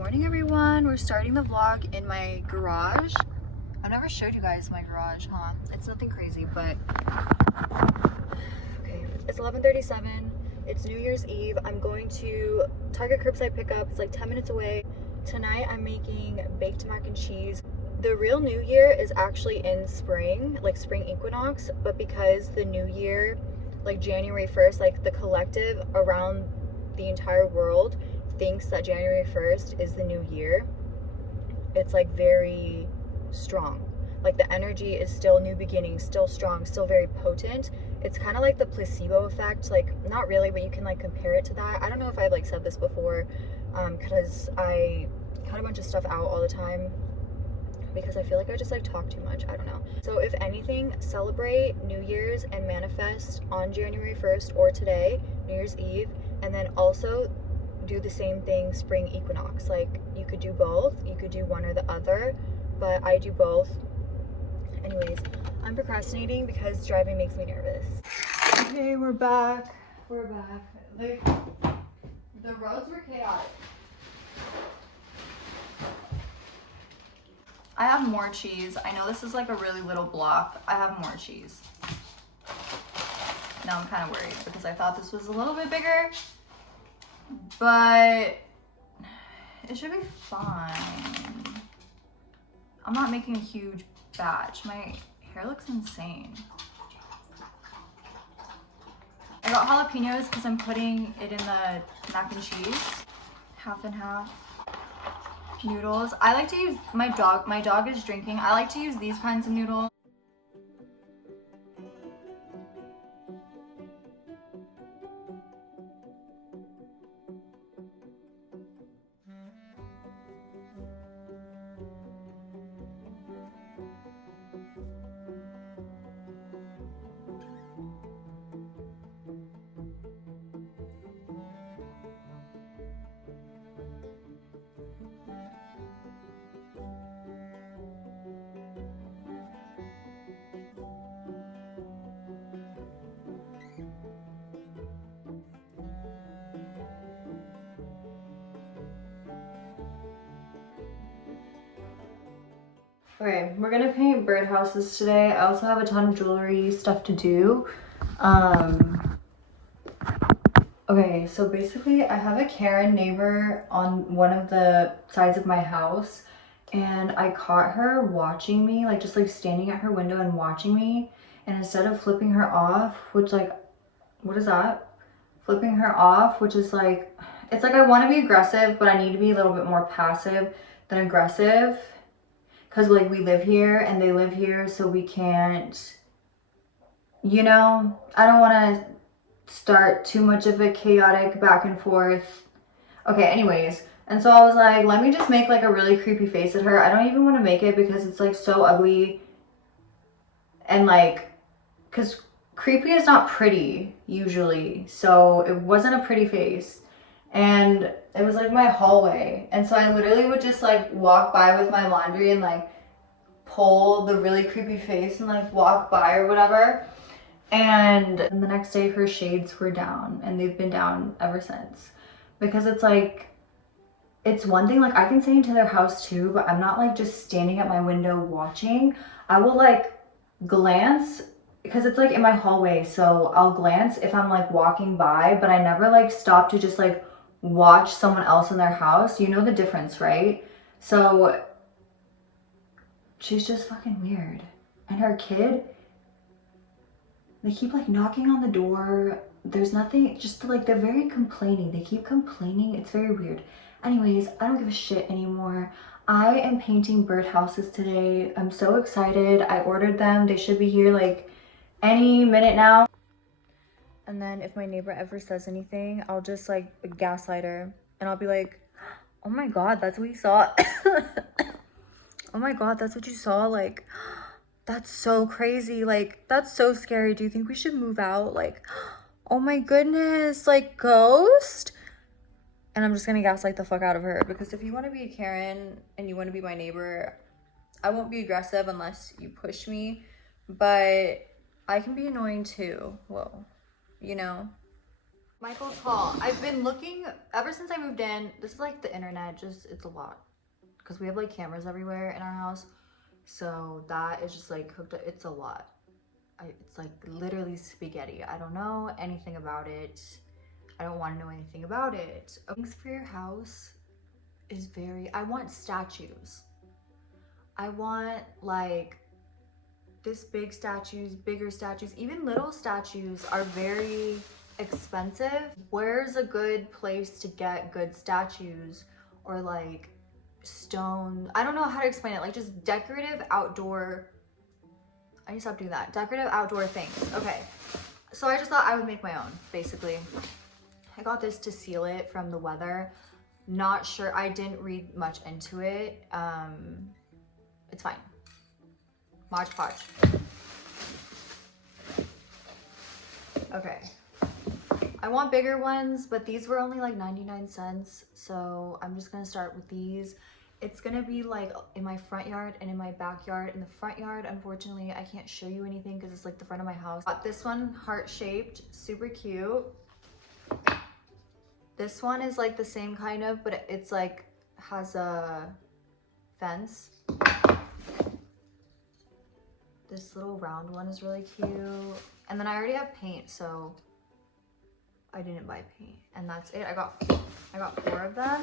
Morning everyone. We're starting the vlog in my garage. I've never showed you guys my garage, huh? It's nothing crazy, but okay. It's 11:37. It's New Year's Eve. I'm going to Target curbside pickup. It's like 10 minutes away. Tonight I'm making baked mac and cheese. The real New Year is actually in spring, like spring equinox, but because the New Year, like January 1st, like the collective around the entire world thinks that January 1st is the new year, it's like very strong. Like the energy is still new beginnings, still strong, still very potent. It's kind of like the placebo effect, like not really, but you can like compare it to that. I don't know if I've like said this before, because I cut a bunch of stuff out all the time because I feel like I just like talk too much. I don't know. So if anything, celebrate New Year's and manifest on January 1st or today, New Year's Eve, and then also do the same thing spring equinox. Like you could do both, you could do one or the other, but I do both. Anyways, I'm procrastinating because driving makes me nervous. Okay, we're back. Like the roads were chaotic. I have more cheese. I know this is like a really little block. I have more cheese. Now I'm kind of worried because I thought this was a little bit bigger, but it should be fine. I'm not making a huge batch. My hair looks insane. I got jalapenos because I'm putting it in the mac and cheese. Half and half. Noodles. I like to use my dog is drinking. I like to use these kinds of noodles. Okay, we're gonna paint birdhouses today. I also have a ton of jewelry stuff to do. Okay, so basically I have a Karen neighbor on one of the sides of my house, and I caught her watching me, like just like standing at her window and watching me, and instead of flipping her off, which like, what is that? Flipping her off, which is like, it's like I want to be aggressive, but I need to be a little bit more passive than aggressive. Because like we live here and they live here, so we can't, you know, I don't want to start too much of a chaotic back and forth. Okay, anyways, and so I was like, let me just make like a really creepy face at her. I don't even want to make it because it's like so ugly, and like, because creepy is not pretty usually, so it wasn't a pretty face. And it was like my hallway, and so I literally would just like walk by with my laundry and like pull the really creepy face and like walk by or whatever. And the next day her shades were down, and they've been down ever since, because it's like, it's one thing like I can stay into their house too, but I'm not like just standing at my window watching. I will like glance because it's like in my hallway, so I'll glance if I'm like walking by, but I never like stop to just like watch someone else in their house. You know the difference, right? So she's just fucking weird. And her kid, they keep like knocking on the door. There's nothing, just like they're very complaining. They keep complaining. It's very weird. Anyways, I don't give a shit anymore. I am painting birdhouses today. I'm so excited. I ordered them. They should be here like any minute now. And then if my neighbor ever says anything, I'll just like gaslight her, and I'll be like, oh my god, that's what you saw. Oh my god, that's what you saw. Like, that's so crazy. Like, that's so scary. Do you think we should move out? Like, oh my goodness, like ghost. And I'm just gonna gaslight the fuck out of her, because if you want to be a Karen and you want to be my neighbor, I won't be aggressive unless you push me, but I can be annoying too. Whoa. You know, Michael's haul. I've been looking ever since I moved in. This is like the internet, just it's a lot because we have like cameras everywhere in our house. So that is just like hooked up. It's a lot. It's like literally spaghetti. I don't know anything about it. I don't want to know anything about it. Things for your house is I want statues. I want like this big statues, bigger statues, even little statues are very expensive. Where's a good place to get good statues or like stone? I don't know how to explain it. Like just decorative outdoor. I need to stop doing that. Decorative outdoor things. Okay. So I just thought I would make my own, basically. I got this to seal it from the weather. Not sure. I didn't read much into it. It's fine. Mod Podge. Okay. I want bigger ones, but these were only like 99 cents. So I'm just gonna start with these. It's gonna be like in my front yard and in my backyard. In the front yard, unfortunately, I can't show you anything because it's like the front of my house. Got this one, heart-shaped, super cute. This one is like the same kind of, but it's like has a fence. This little round one is really cute. And then I already have paint, so I didn't buy paint. And that's it. I got 4 of them.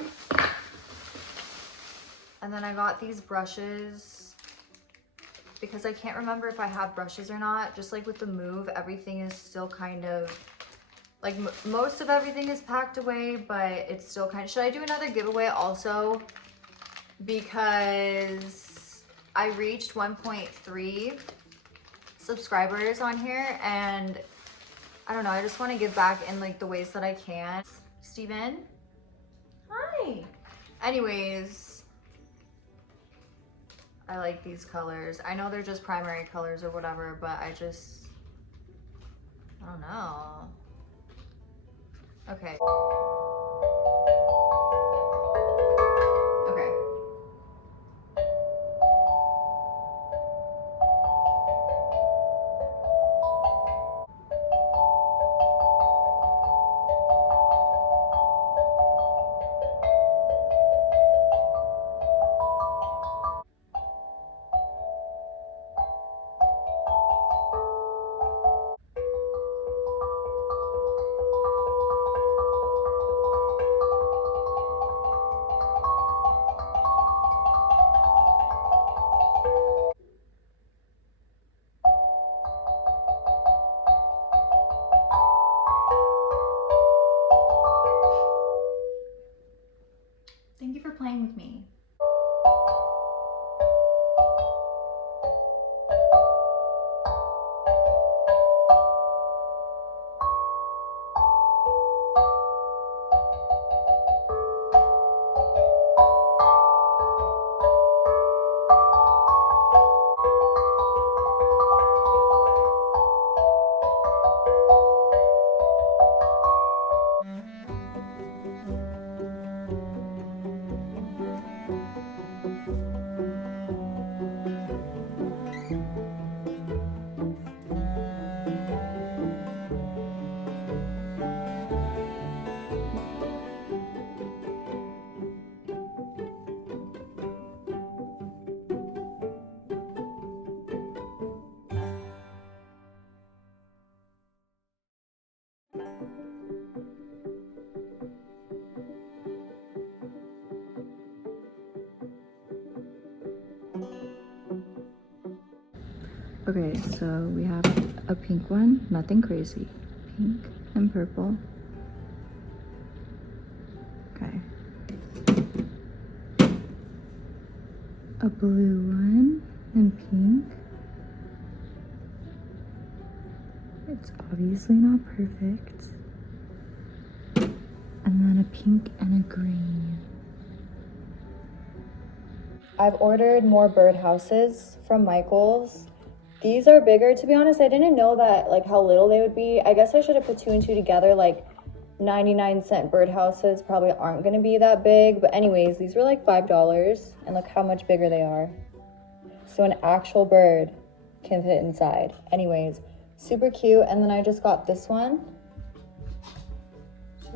And then I got these brushes because I can't remember if I have brushes or not. Just like with the move, everything is still kind of like most of everything is packed away, but it's still kind of, should I do another giveaway also? Because I reached 1.3 subscribers on here and I don't know, I just want to give back in like the ways that I can. Steven? Hi. Anyways, I like these colors. I know they're just primary colors or whatever, but I don't know. Okay. Okay. Thank you for playing with me. Okay, so we have a pink one, nothing crazy. Pink and purple. Okay. A blue one and pink. It's obviously not perfect. And then a pink and a green. I've ordered more birdhouses from Michael's. These are bigger, to be honest. I didn't know that, like, how little they would be. I guess I should have put 2 and 2 together. Like, 99-cent birdhouses probably aren't going to be that big. But anyways, these were like $5. And look how much bigger they are. So an actual bird can fit inside. Anyways, super cute. And then I just got this one.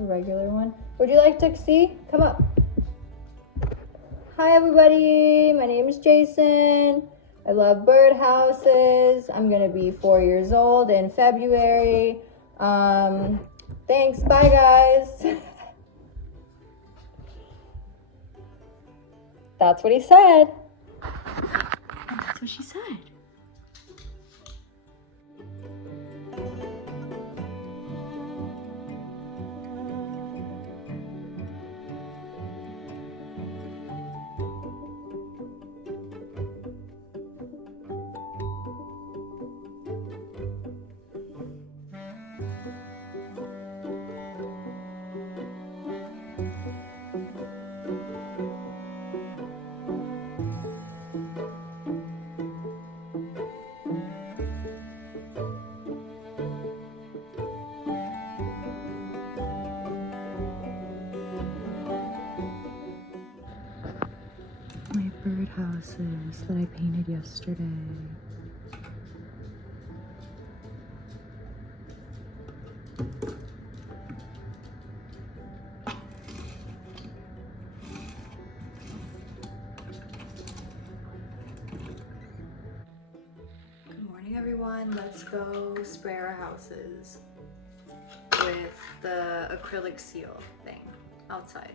a regular one. Would you like to see? Come up. Hi everybody, my name is Jason. I love birdhouses. I'm gonna be 4 years old in February. Thanks, bye guys. That's what he said. And that's what she said. My birdhouses that I painted yesterday. Good morning everyone. Let's go spray our houses with the acrylic seal thing outside.